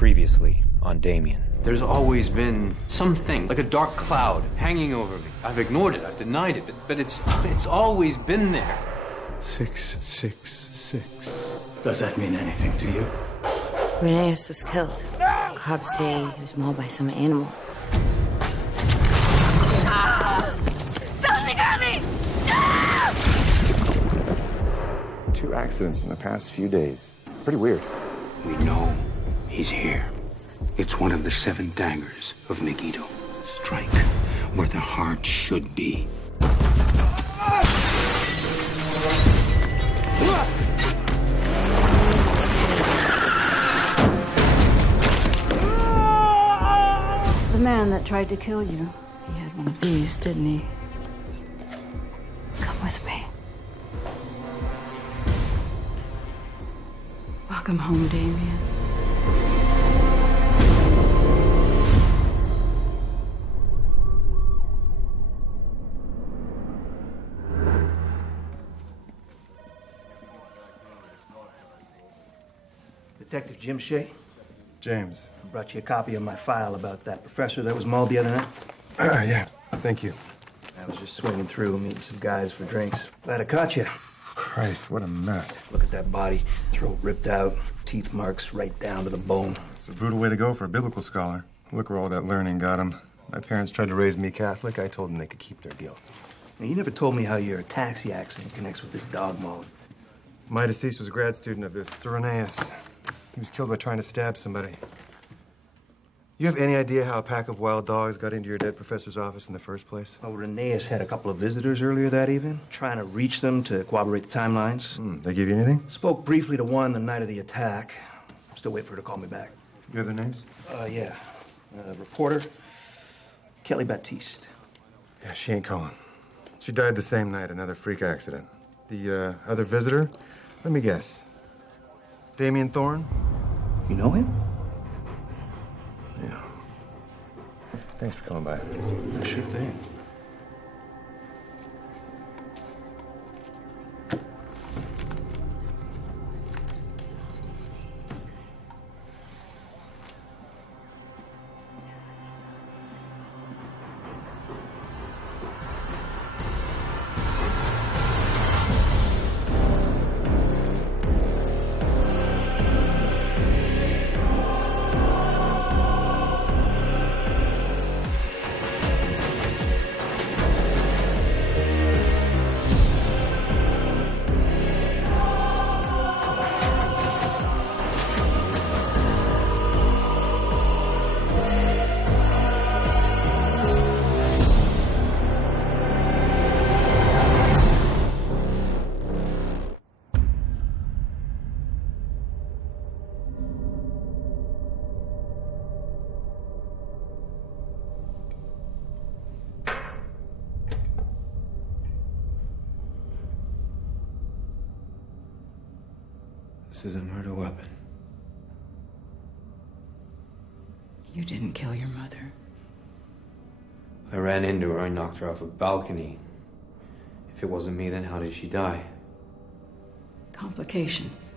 Previously on Damien. There's always been something, like a dark cloud, hanging over me. I've ignored it, I've denied it, but it's always been there. 666. Does that mean anything to you? Reyes was killed. Cops say he was mauled by some animal. Something got me! No! 2 accidents in the past few days. Pretty weird. We know he's here. It's one of the 7 daggers of Megiddo. Strike where the heart should be. The man that tried to kill you, he had one of these, didn't he? Come with me. Welcome home, Damien. Detective Jim Shea? James. I brought you a copy of my file about that professor that was mauled the other night. Yeah, thank you. I was just swinging through, meeting some guys for drinks. Glad I caught you. Christ, what a mess. Look at that body. Throat ripped out, teeth marks right down to the bone. It's a brutal way to go for a biblical scholar. Look where all that learning got him. My parents tried to raise me Catholic. I told them they could keep their guilt. Now, you never told me how your taxi accident connects with this dog maul. My deceased was a grad student of this, Sir Aeneas. He was killed by trying to stab somebody. You have any idea how a pack of wild dogs got into your dead professor's office in the first place? Well, Rheneas had a couple of visitors earlier that evening, trying to reach them to corroborate the timelines. They give you anything? Spoke briefly to one the night of the attack. Still wait for her to call me back. You have their names? Yeah. Reporter, Kelly Baptiste. Yeah, she ain't calling. She died the same night, another freak accident. The other visitor, let me guess. Damien Thorne? You know him? Yeah. Thanks for coming by. Sure thing. This is a murder weapon. You didn't kill your mother. I ran into her, I knocked her off a balcony. If it wasn't me, then how did she die? Complications.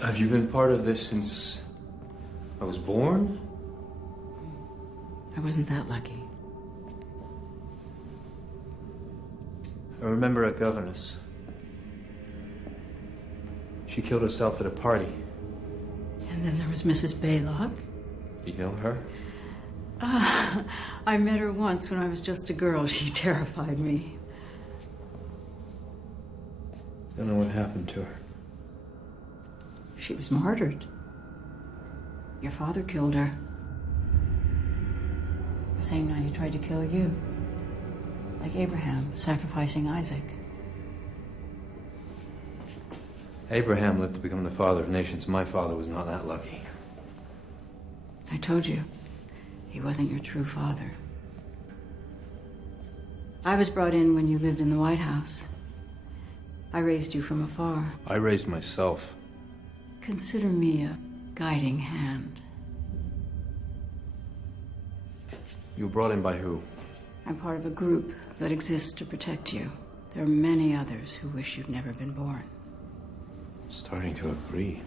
Have you been part of this since I was born? I wasn't that lucky. I remember a governess. She killed herself at a party. And then there was Mrs. Baylock. You know her? I met her once when I was just a girl. She terrified me. Don't know what happened to her. She was martyred. Your father killed her. The same night he tried to kill you. Like Abraham sacrificing Isaac. Abraham lived to become the father of nations. My father was not that lucky. I told you. He wasn't your true father. I was brought in when you lived in the White House. I raised you from afar. I raised myself. Consider me a guiding hand. You were brought in by who? I'm part of a group that exists to protect you. There are many others who wish you'd never been born. Starting to agree.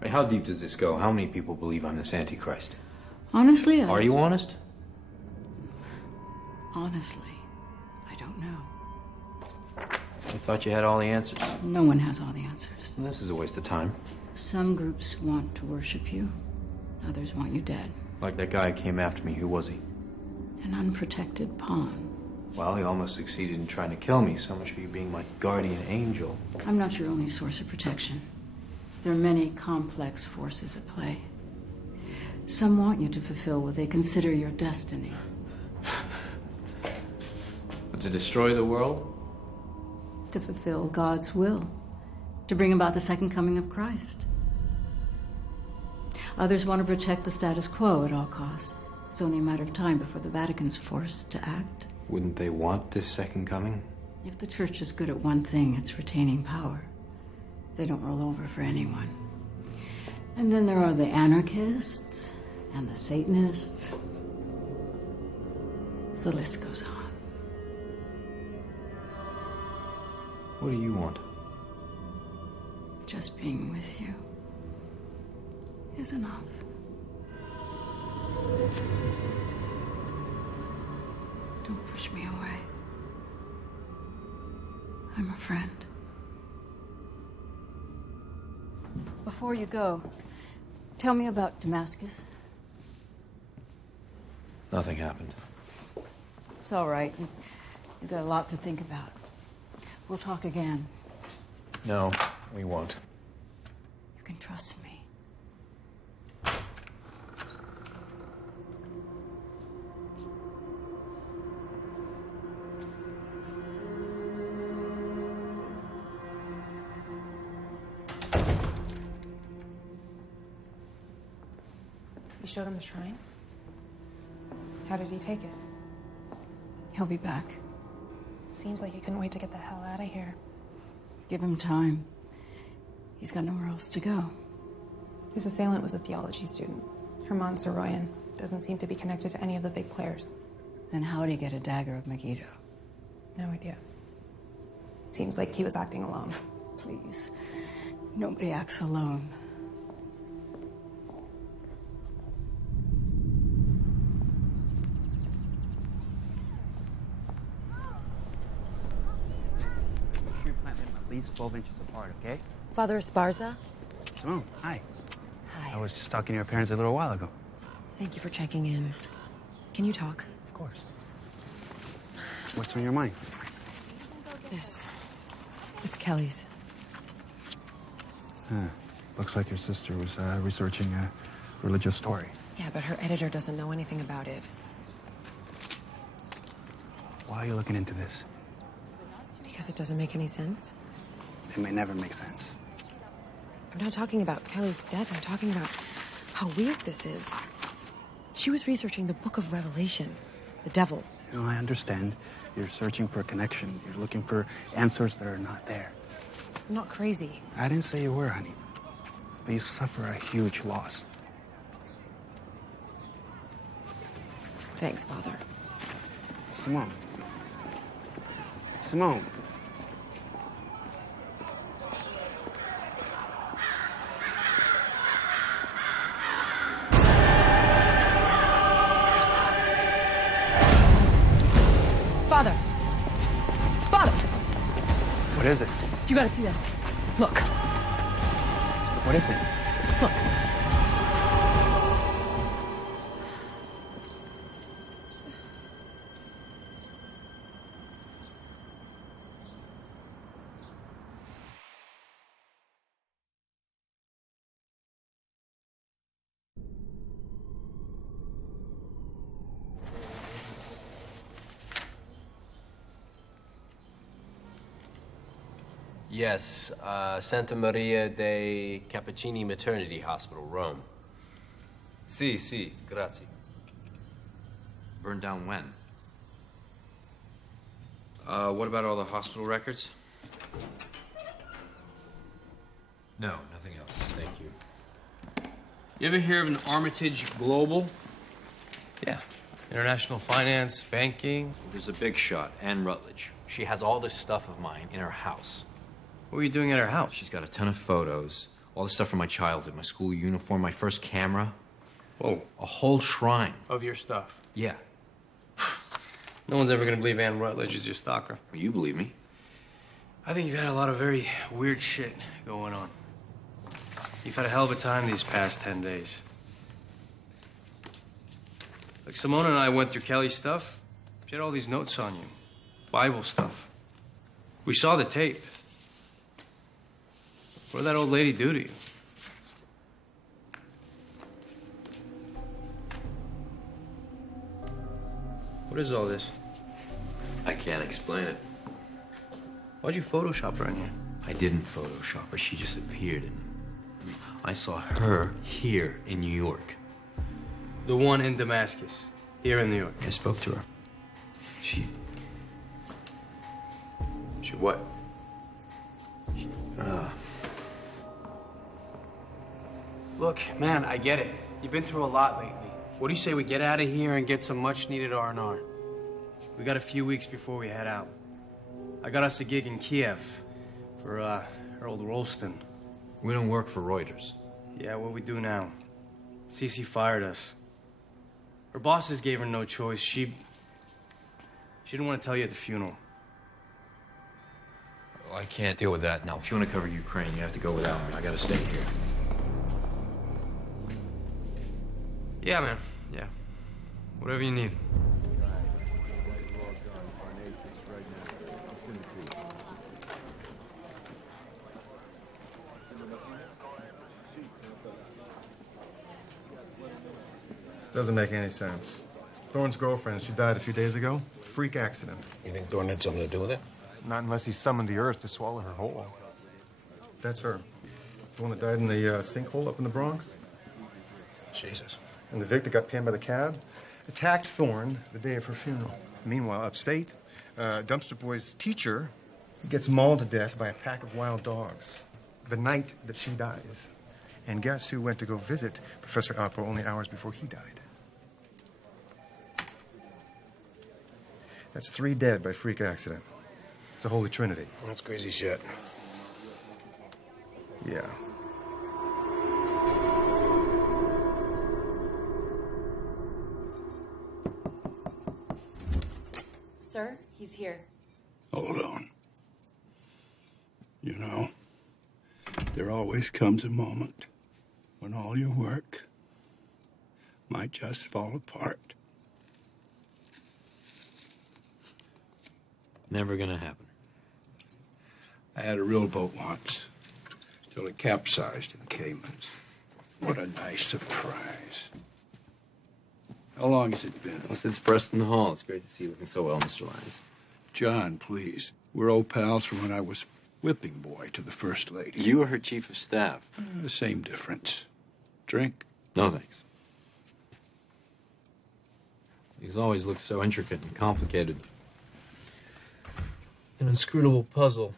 Right, how deep does this go? How many people believe I'm this Antichrist? Honestly, Are you honest? Honestly, I don't know. I thought you had all the answers. No one has all the answers. And this is a waste of time. Some groups want to worship you. Others want you dead. Like that guy who came after me. Who was he? An unprotected pawn. Well, he almost succeeded in trying to kill me. So much for you being my guardian angel. I'm not your only source of protection. There are many complex forces at play. Some want you to fulfill what they consider your destiny. But to destroy the world? To fulfill God's will. To bring about the second coming of Christ. Others want to protect the status quo at all costs. It's only a matter of time before the Vatican's forced to act. Wouldn't they want this second coming? If the Church is good at one thing, it's retaining power. They don't roll over for anyone. And then there are the anarchists and the Satanists. The list goes on. What do you want? Just being with you is enough. Don't push me away. I'm a friend. Before you go, tell me about Damascus. Nothing happened. It's all right. You've got a lot to think about. We'll talk again. No, we won't. You can trust me. You showed him the shrine? How did he take it? He'll be back. Seems like he couldn't wait to get the hell out of here. Give him time. He's got nowhere else to go. His assailant was a theology student. Herman Soroyan. Doesn't seem to be connected to any of the big players. Then how'd he get a dagger of Megiddo? No idea. Seems like he was acting alone. Please. Nobody acts alone. At least 12 inches apart, okay? Father Esparza? Simone, hi. Hi. I was just talking to your parents a little while ago. Thank you for checking in. Can you talk? Of course. What's on your mind? This. It's Kelly's. Looks like your sister was researching a religious story. Yeah, but her editor doesn't know anything about it. Why are you looking into this? Because it doesn't make any sense? It may never make sense. I'm not talking about Kelly's death. I'm talking about how weird this is. She was researching the Book of Revelation, the devil. You know, I understand. You're searching for a connection. You're looking for answers that are not there. I'm not crazy. I didn't say you were, honey. But you suffer a huge loss. Thanks, Father. Simone. Simone. Father! Father! What is it? You gotta see this. Look. What is it? Look. Yes, Santa Maria dei Cappuccini Maternity Hospital, Rome. Sì, grazie. Burned down when? What about all the hospital records? No, nothing else. Thank you. You ever hear of an Armitage Global? Yeah. International finance, banking. There's a big shot, Anne Rutledge. She has all this stuff of mine in her house. What were you doing at her house? She's got a ton of photos, all the stuff from my childhood, my school uniform, my first camera. Whoa. A whole shrine. Of your stuff? Yeah. No one's ever gonna believe Anne Rutledge is your stalker. Well, you believe me. I think you've had a lot of very weird shit going on. You've had a hell of a time these past 10 days. Like, Simona and I went through Kelly's stuff. She had all these notes on you. Bible stuff. We saw the tape. What did that old lady do to you? What is all this? I can't explain it. Why'd you Photoshop her in here? I didn't Photoshop her. She just appeared in them. I saw her here in New York. The one in Damascus, here in New York. I spoke to her. She what? Look, man, I get it. You've been through a lot lately. What do you say we get out of here and get some much-needed R&R? We got a few weeks before we head out. I got us a gig in Kiev for, our old Rolston. We don't work for Reuters. Yeah, what we do now. Cece fired us. Her bosses gave her no choice. She didn't want to tell you at the funeral. Well, I can't deal with that now. If you want to cover Ukraine, you have to go without me. I gotta stay here. Yeah, man. Yeah. Whatever you need. This doesn't make any sense. Thorne's girlfriend, she died a few days ago. Freak accident. You think Thorne had something to do with it? Not unless he summoned the earth to swallow her whole. That's her. The one that died in the sinkhole up in the Bronx. Jesus. And the Vic that got pinned by the cab attacked Thorne the day of her funeral. Meanwhile, upstate, Dumpster Boy's teacher gets mauled to death by a pack of wild dogs the night that she dies. And guess who went to go visit Professor Alpo only hours before he died? That's 3 dead by freak accident. It's a holy trinity. That's crazy shit. Yeah. Sir, he's here. Hold on. You know, there always comes a moment when all your work might just fall apart. Never gonna happen. I had a real boat once, till it capsized in the Caymans. What a nice surprise. How long has it been? Well, since Preston Hall. It's great to see you looking so well, Mr. Lyons. John, please. We're old pals from when I was whipping boy to the First Lady. You were her chief of staff. The same difference. Drink? No, thanks. These always look so intricate and complicated. An inscrutable puzzle.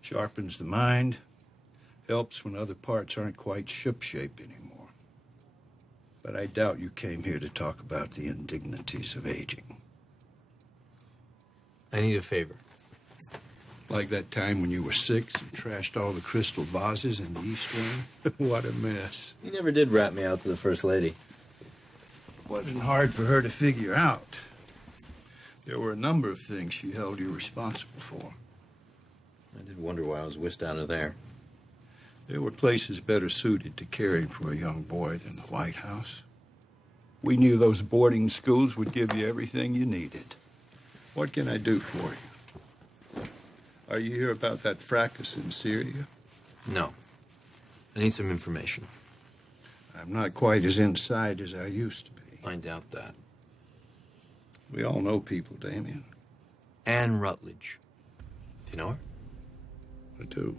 Sharpens the mind. Helps when other parts aren't quite ship-shape anymore. But I doubt you came here to talk about the indignities of aging. I need a favor. Like that time when you were 6 and trashed all the crystal vases in the East Wing? What a mess. You never did rat me out to the First Lady. It wasn't hard for her to figure out. There were a number of things she held you responsible for. I did wonder why I was whisked out of there. There were places better suited to caring for a young boy than the White House. We knew those boarding schools would give you everything you needed. What can I do for you? Are you here about that fracas in Syria? No. I need some information. I'm not quite as inside as I used to be. I doubt that. We all know people, Damien. Anne Rutledge. Do you know her? I do.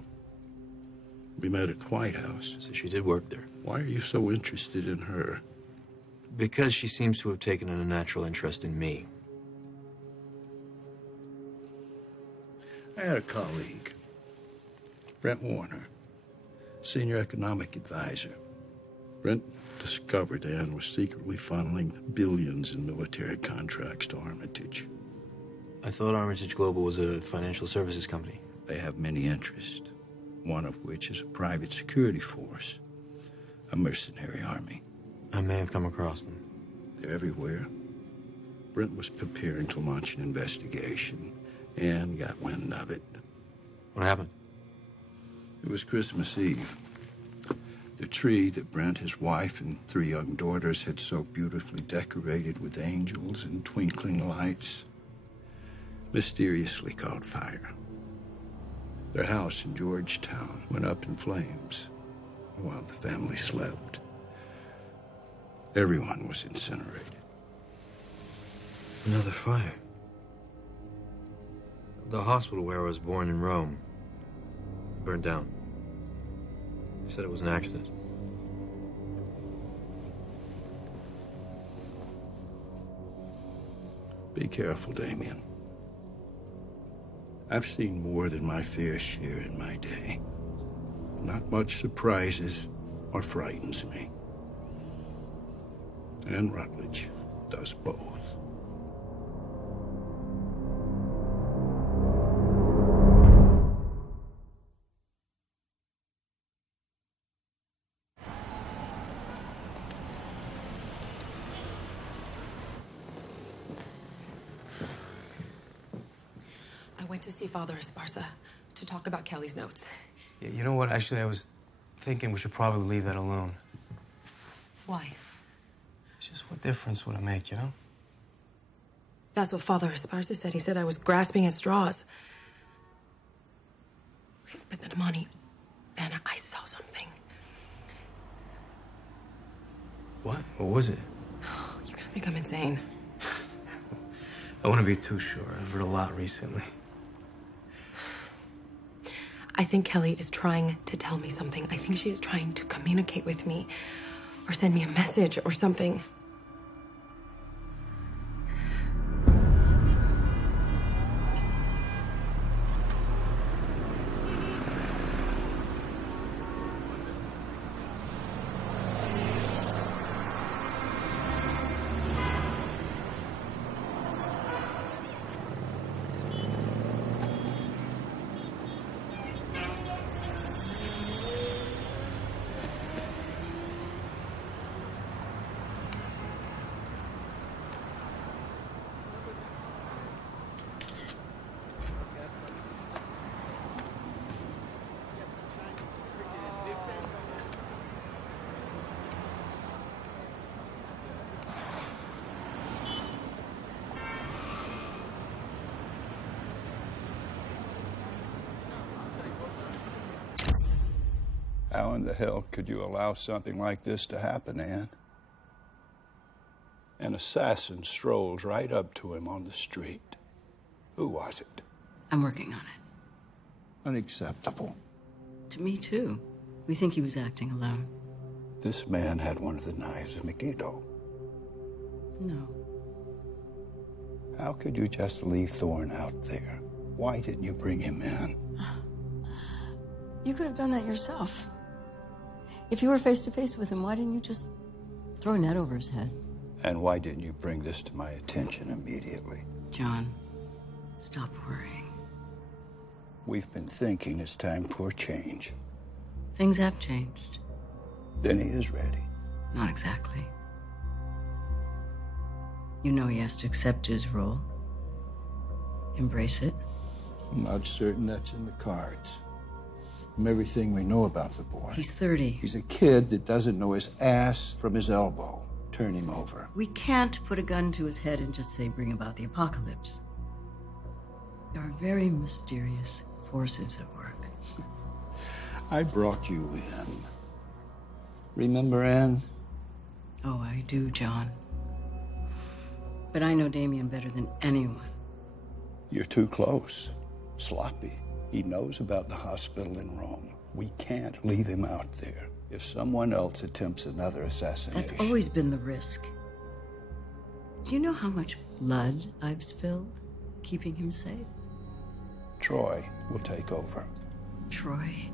We met at the White House. So she did work there. Why are you so interested in her? Because she seems to have taken an unnatural interest in me. I had a colleague, Brent Warner, senior economic advisor. Brent discovered Ann was secretly funneling billions in military contracts to Armitage. I thought Armitage Global was a financial services company. They have many interests, one of which is a private security force, a mercenary army. I may have come across them. They're everywhere. Brent was preparing to launch an investigation and got wind of it. What happened? It was Christmas Eve. The tree that Brent, his wife, and 3 young daughters had so beautifully decorated with angels and twinkling lights mysteriously caught fire. Their house in Georgetown went up in flames while the family slept. Everyone was incinerated. Another fire. The hospital where I was born in Rome burned down. They said it was an accident. Be careful, Damien. I've seen more than my fair share in my day. Not much surprises or frightens me. And Rutledge does both. I went to see Father Esparza to talk about Kelly's notes. Yeah, you know what? Actually, I was thinking we should probably leave that alone. Why? It's just, what difference would it make, you know? That's what Father Esparza said. He said I was grasping at straws. But then, Amani, then I saw something. What? What was it? You're gonna think I'm insane. I wouldn't be too sure. I've read a lot recently. I think Kelly is trying to tell me something. I think she is trying to communicate with me or send me a message or something. How in the hell could you allow something like this to happen, Ann? An assassin strolls right up to him on the street. Who was it? I'm working on it. Unacceptable. To me, too. We think he was acting alone. This man had one of the knives of Megiddo. No. How could you just leave Thorne out there? Why didn't you bring him in? You could have done that yourself. If you were face to face with him, why didn't you just throw a net over his head? And why didn't you bring this to my attention immediately? John, stop worrying. We've been thinking it's time for a change. Things have changed. Then he is ready. Not exactly. You know he has to accept his role. Embrace it. I'm not certain that's in the cards. From everything we know about the boy. He's 30. He's a kid that doesn't know his ass from his elbow. Turn him over. We can't put a gun to his head and just say, bring about the apocalypse. There are very mysterious forces at work. I brought you in. Remember, Ann? Oh, I do, John. But I know Damien better than anyone. You're too close. Sloppy. He knows about the hospital in Rome. We can't leave him out there. If someone else attempts another assassination... That's always been the risk. Do you know how much blood I've spilled keeping him safe? Troy will take over. Troy?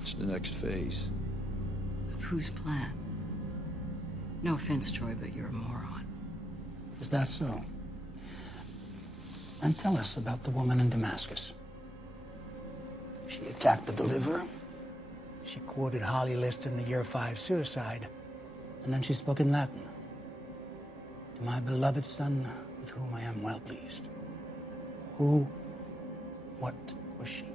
It's the next phase. Of whose plan? No offense, Troy, but you're a moron. Is that so? And tell us about the woman in Damascus. She attacked the deliverer. She quoted Holly List in the Year 5 suicide. And then she spoke in Latin. To my beloved son, with whom I am well pleased. Who, what was she?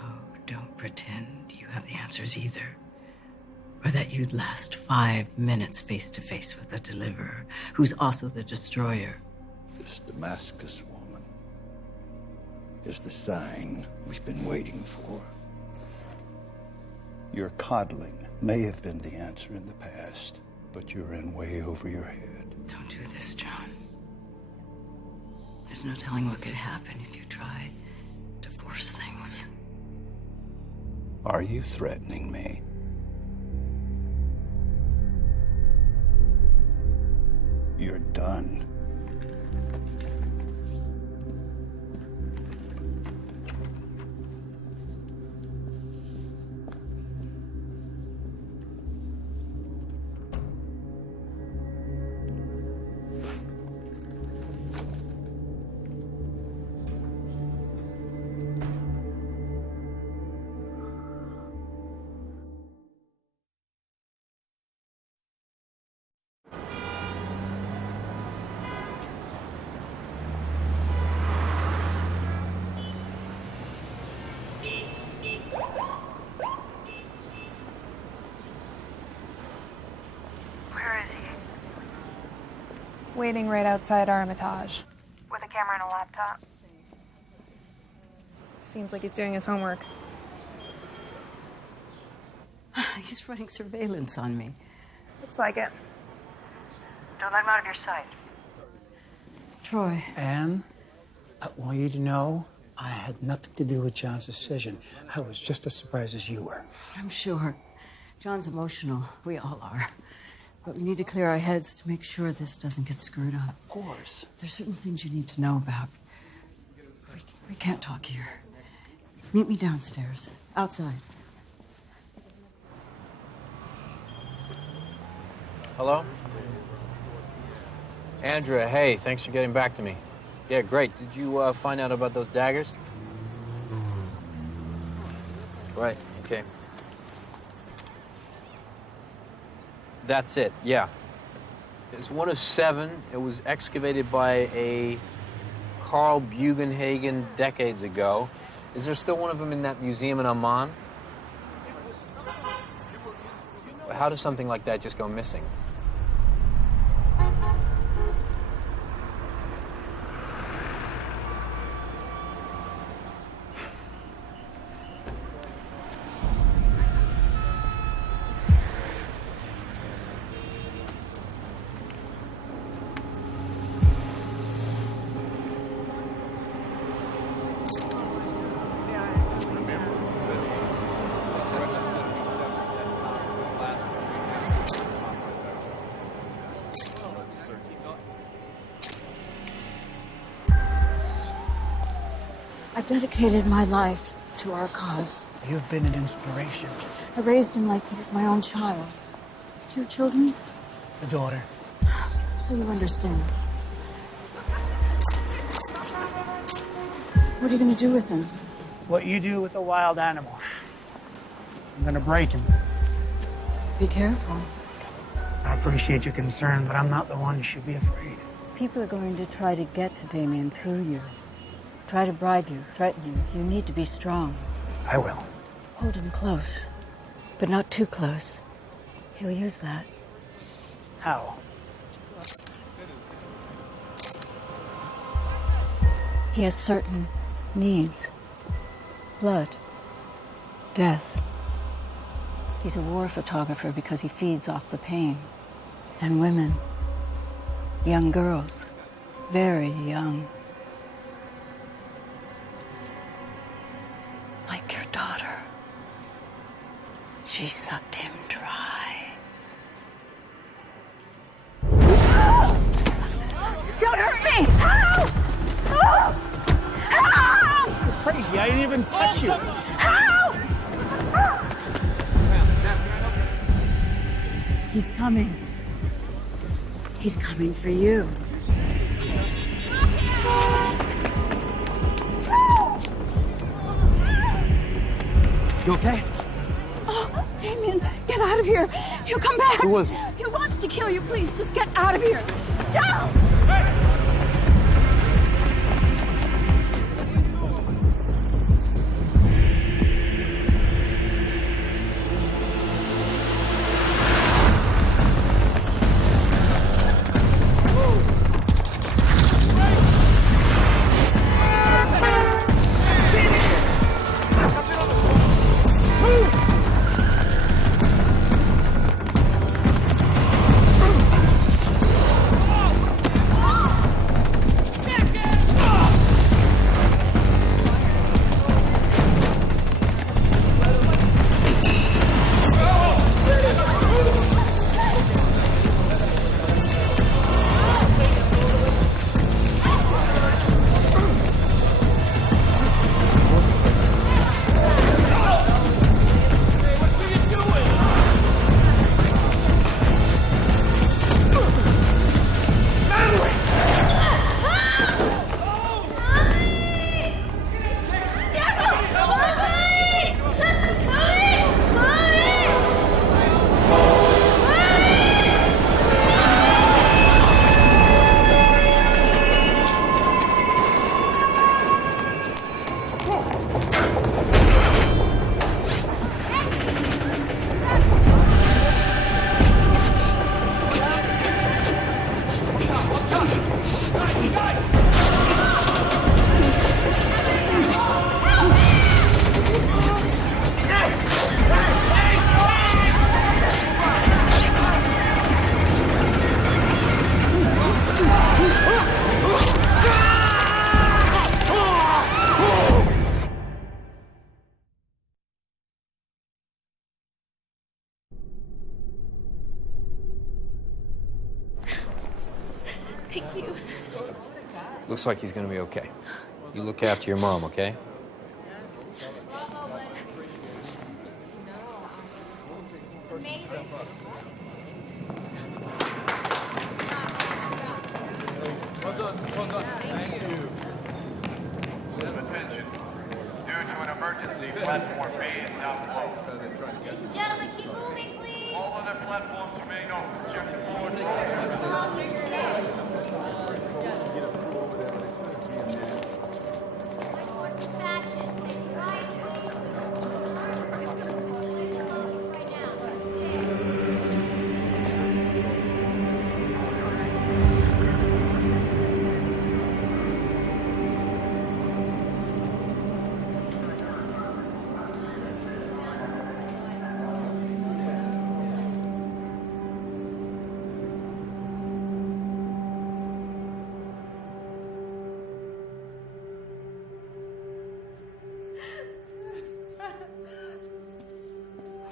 Oh, don't pretend you have the answers either. Or that you'd last 5 minutes face to face with the deliverer, who's also the destroyer. This Damascus woman is the sign we've been waiting for. Your coddling may have been the answer in the past, but you're in way over your head. Don't do this, John. There's no telling what could happen if you try to force things. Are you threatening me? You're done. Waiting right outside Armitage. With a camera and a laptop. Seems like he's doing his homework. He's running surveillance on me. Looks like it. Don't let him out of your sight. Troy. Anne, I want you to know I had nothing to do with John's decision. I was just as surprised as you were. I'm sure. John's emotional. We all are. But we need to clear our heads to make sure this doesn't get screwed up. Of course. There's certain things you need to know about. We can't talk here. Meet me downstairs, outside. Hello? Andrea, hey, thanks for getting back to me. Yeah, great. Did you find out about those daggers? Right, okay. That's it, yeah. It's one of 7. It was excavated by a Carl Bugenhagen decades ago. Is there still one of them in that museum in Oman? How does something like that just go missing? I've dedicated my life to our cause. You've been an inspiration. I raised him like he was my own child. Do you have children? A daughter. So you understand. What are you going to do with him? What you do with a wild animal. I'm gonna break him. Be careful. I appreciate your concern, but I'm not the one who should be afraid. People are going to try to get to Damien through you. Try to bribe you, threaten you. You need to be strong. I will. Hold him close, but not too close. He'll use that. How? He has certain needs. Blood. Death. He's a war photographer because he feeds off the pain. And women. Young girls. Very young. She sucked him dry. Don't hurt me! Help! Help! You're crazy. I didn't even touch you. Help! He's coming. He's coming for you. You okay? Oh, Damien, get out of here. He'll come back. Who was he? He wants to kill you. Please, just get out of here. Don't! Thank you. Looks like he's gonna be okay. You look after your mom, okay? Attention. Due to an emergency, platform B is now closed. Ladies and gentlemen, keep moving, please. All other platforms remain open. Check the floor. Along here today.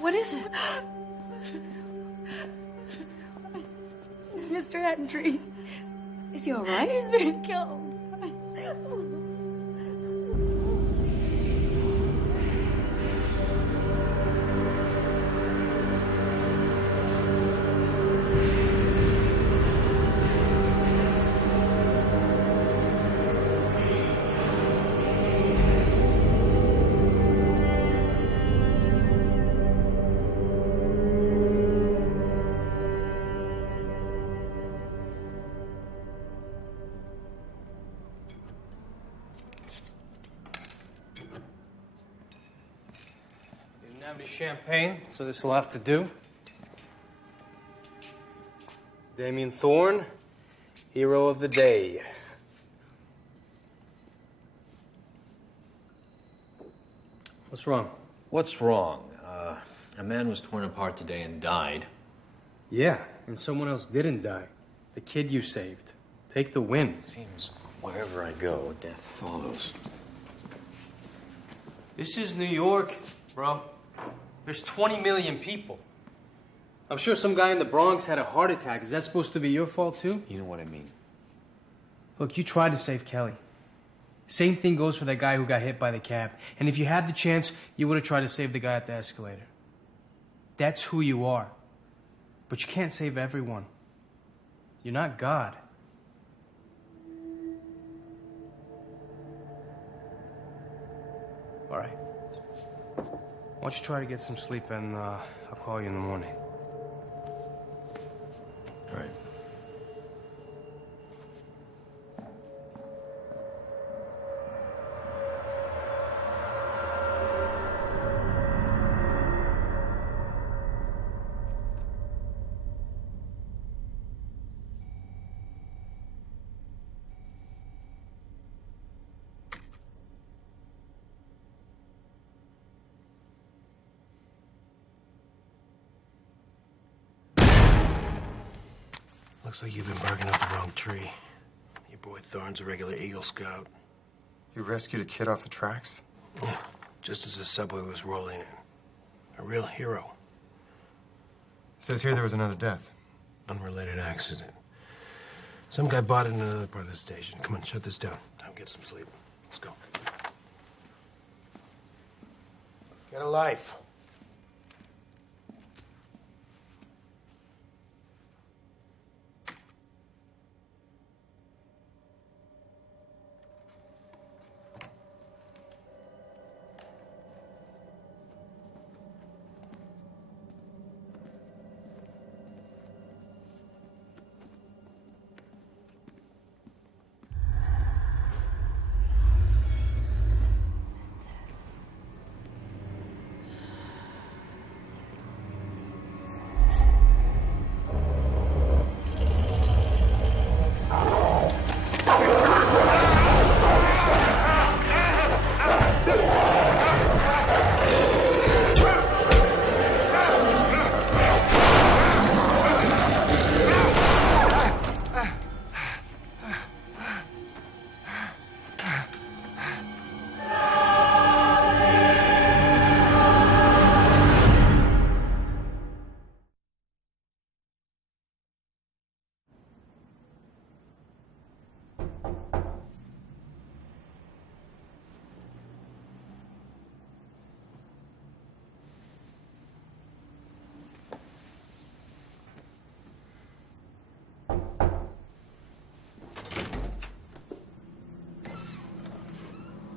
What is it? It's Mr. Hendry. Is he all right? He's been killed. Didn't have any champagne, so this will have to do. Damien Thorne, hero of the day. What's wrong? What's wrong? A man was torn apart today and died. Yeah, and someone else didn't die. The kid you saved. Take the win. Seems wherever I go, death follows. This is New York, bro. There's 20 million people. I'm sure some guy in the Bronx had a heart attack. Is that supposed to be your fault, too? You know what I mean. Look, you tried to save Kelly. Same thing goes for that guy who got hit by the cab. And if you had the chance, you would have tried to save the guy at the escalator. That's who you are. But you can't save everyone. You're not God. All right. Why don't you try to get some sleep, and I'll call you in the morning. All right. Looks like you've been barking up the wrong tree. Your boy Thorne's a regular Eagle Scout. You rescued a kid off the tracks? Yeah, just as the subway was rolling in. A real hero. Says here there was another death. Unrelated accident. Some guy bought it in another part of the station. Come on, shut this down. Time to get some sleep. Let's go. Get a life.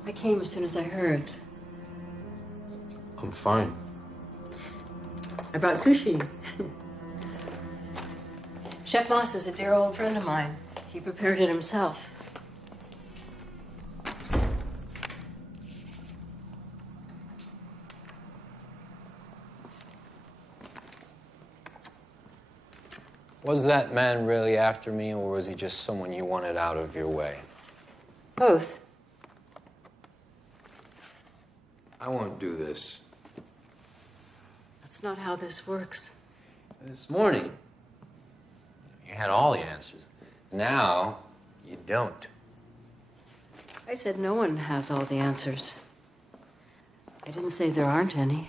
I came as soon as I heard. I'm fine. I brought sushi. Chef Moss is a dear old friend of mine. He prepared it himself. Was that man really after me, or was he just someone you wanted out of your way? Both. I won't do this. That's not how this works. This morning, you had all the answers. Now, you don't. I said no one has all the answers. I didn't say there aren't any.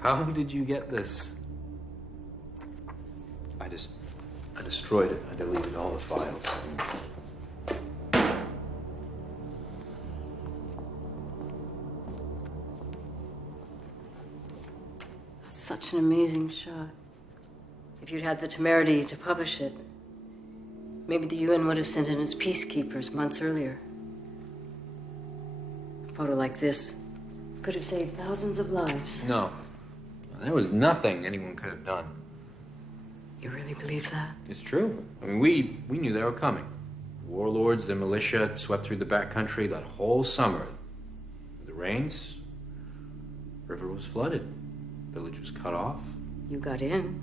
How did you get this? I destroyed it. I deleted all the files. Such an amazing shot. If you'd had the temerity to publish it, maybe the UN would have sent in its peacekeepers months earlier. A photo like this could have saved thousands of lives. No. There was nothing anyone could have done. You really believe that? It's true. I mean, we knew they were coming. Warlords, the militia swept through the backcountry that whole summer. The rains, river was flooded. Village was cut off. You got in.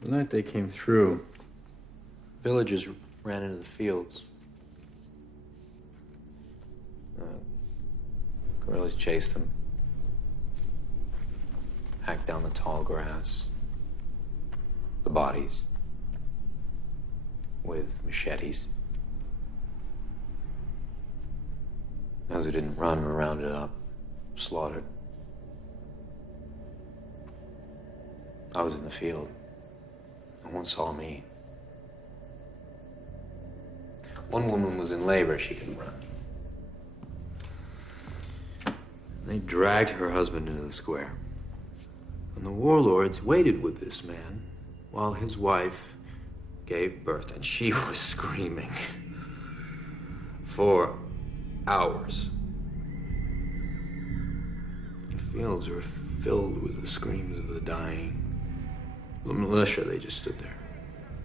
The night they came through, villagers ran into the fields. Guerrillas chased them, hacked down the tall grass, the bodies, with machetes. Those who didn't run were rounded up, slaughtered. I was in the field. No one saw me. One woman was in labor, she could run. They dragged her husband into the square. And the warlords waited with this man while his wife gave birth, and she was screaming for hours. The fields were filled with the screams of the dying. The militia, they just stood there,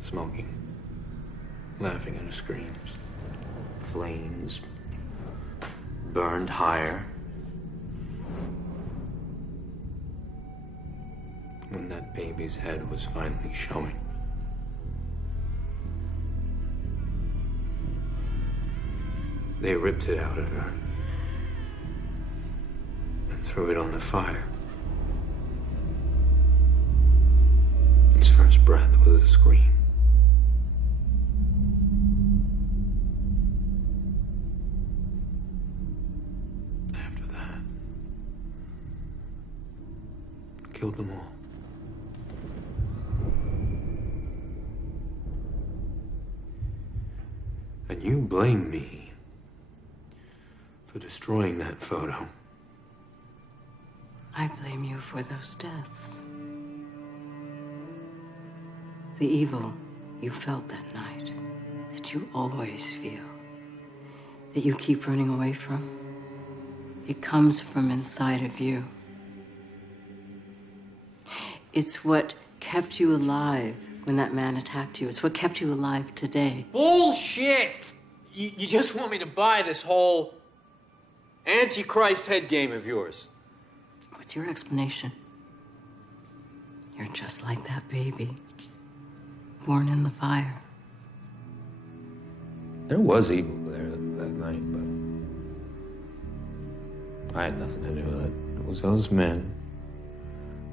smoking, laughing at her screams. Flames burned higher. When that baby's head was finally showing. They ripped it out of her and threw it on the fire. Its first breath was a scream. After that, killed them all. And you blame me for destroying that photo. I blame you for those deaths. The evil you felt that night, that you always feel, that you keep running away from, it comes from inside of you. It's what kept you alive when that man attacked you. It's what kept you alive today. Bullshit! You just want me to buy this whole Antichrist head game of yours. What's your explanation? You're just like that baby, born in the fire. There was evil there that night, but I had nothing to do with it. It was those men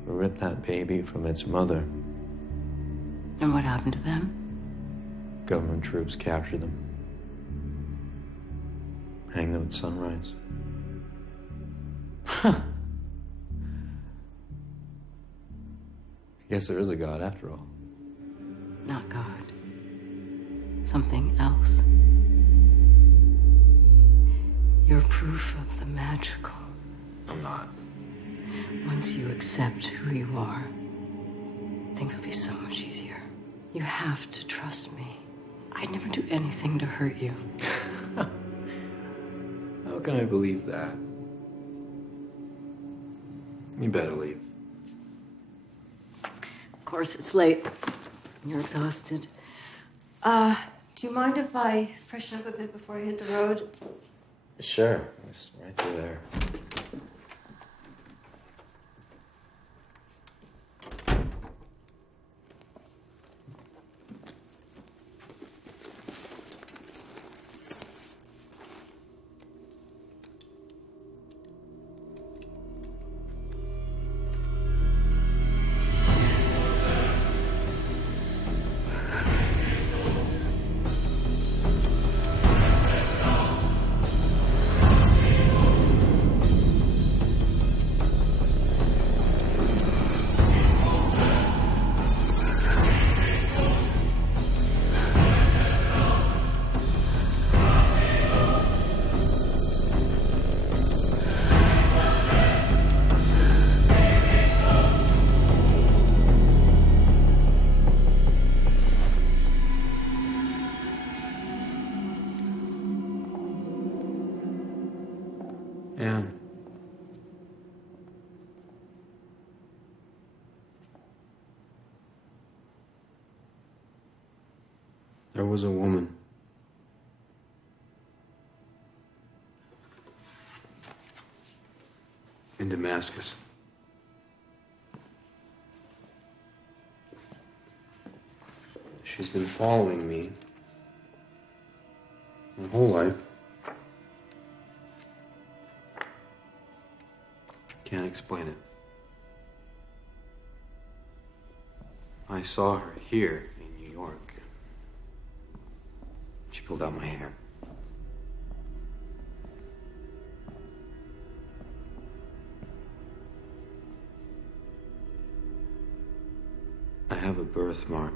who ripped that baby from its mother. And what happened to them? Government troops captured them. Hanged them at sunrise. I guess there is a God after all. Not God. Something else. You're proof of the magical. I'm not. Once you accept who you are, things will be so much easier. You have to trust me. I'd never do anything to hurt you. How can I believe that? You better leave. Of course, it's late. You're exhausted. Do you mind if I freshen up a bit before I hit the road? Sure. It's right through there. Anne. There was a woman. In Damascus. She's been following me my whole life. Can't explain it. I saw her here in New York. She pulled out my hair. I have a birthmark